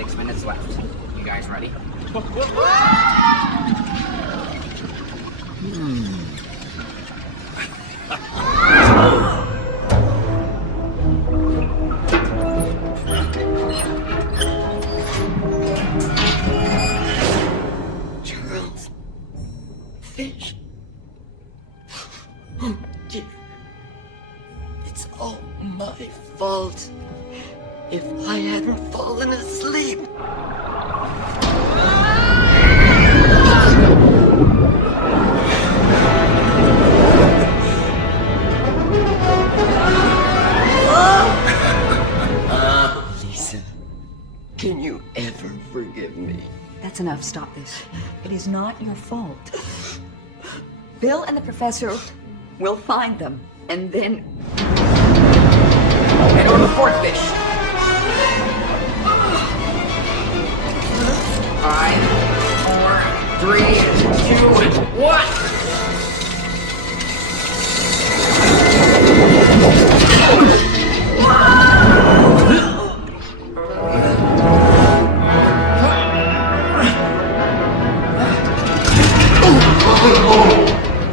6 minutes left. You guys ready? Charles. Fish. Oh, dear. It's all my fault. If I hadn't fallen asleep. Lisa, can you ever forgive me? That's enough. Stop this. It is not your fault. Bill and the professor will find them, and then... Head over the fourth fish. 5, 4, 3, 2, 1.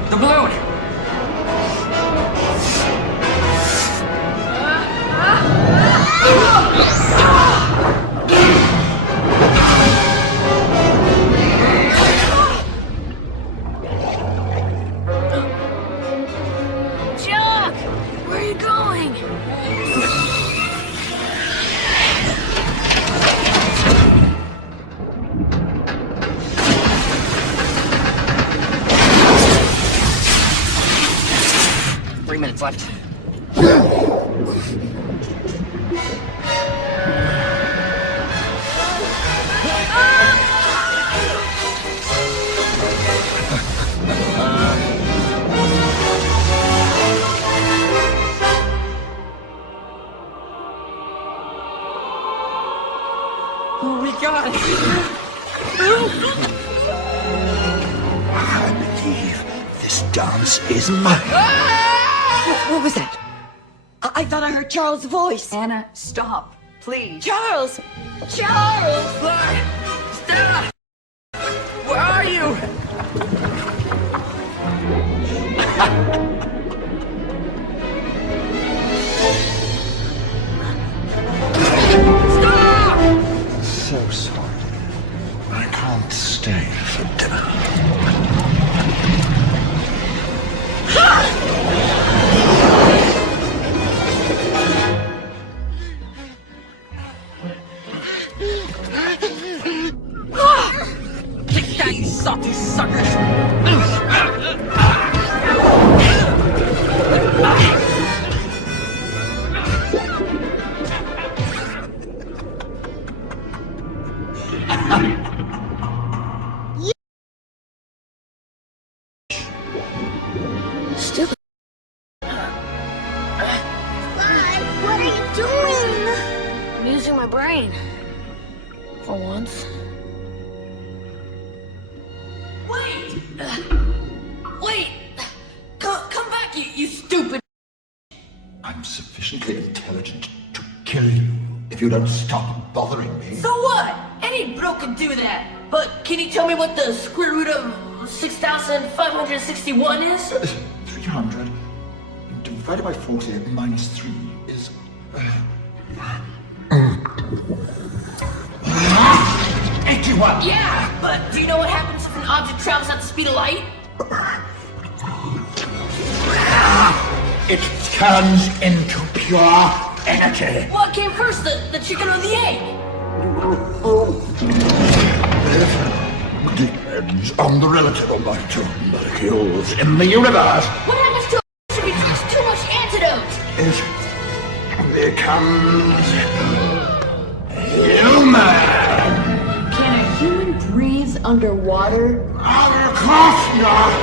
The balloon! Jock! Where are you going? Minutes left. Oh my God! I believe this dance is mine. What was that? I thought I heard Charles' voice. Anna, stop. Please. Charles! Charles! Stella! Where are you? Stop! So sorry. I can't stay for dinner. Take that, you salty suckers! Still. What are you doing? I'm using my brain. For once. Wait! Wait! Come back, you stupid... I'm sufficiently intelligent to kill you if you don't stop bothering me. So what? Any bro could do that. But can you tell me what the square root of 6,561 is? 300 divided by 40 minus 3 is... 81! Yeah, but do you know what happens if an object travels at the speed of light? It turns into pure energy. What came first, the chicken or the egg? It depends on the relative amount of molecules in the universe. What happens to a if he drinks too much antidote? It becomes human. Can a human breathe underwater? Of course not.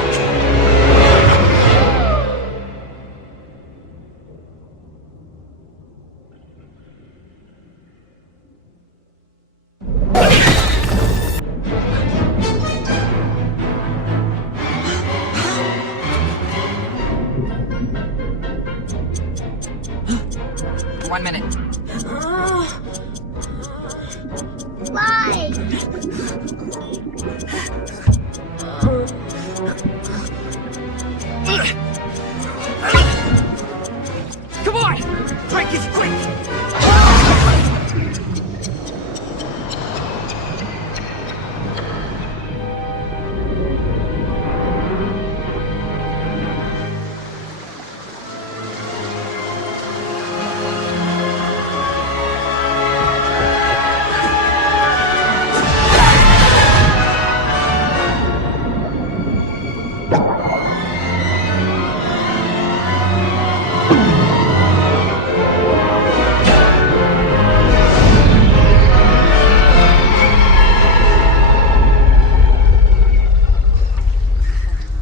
Fly!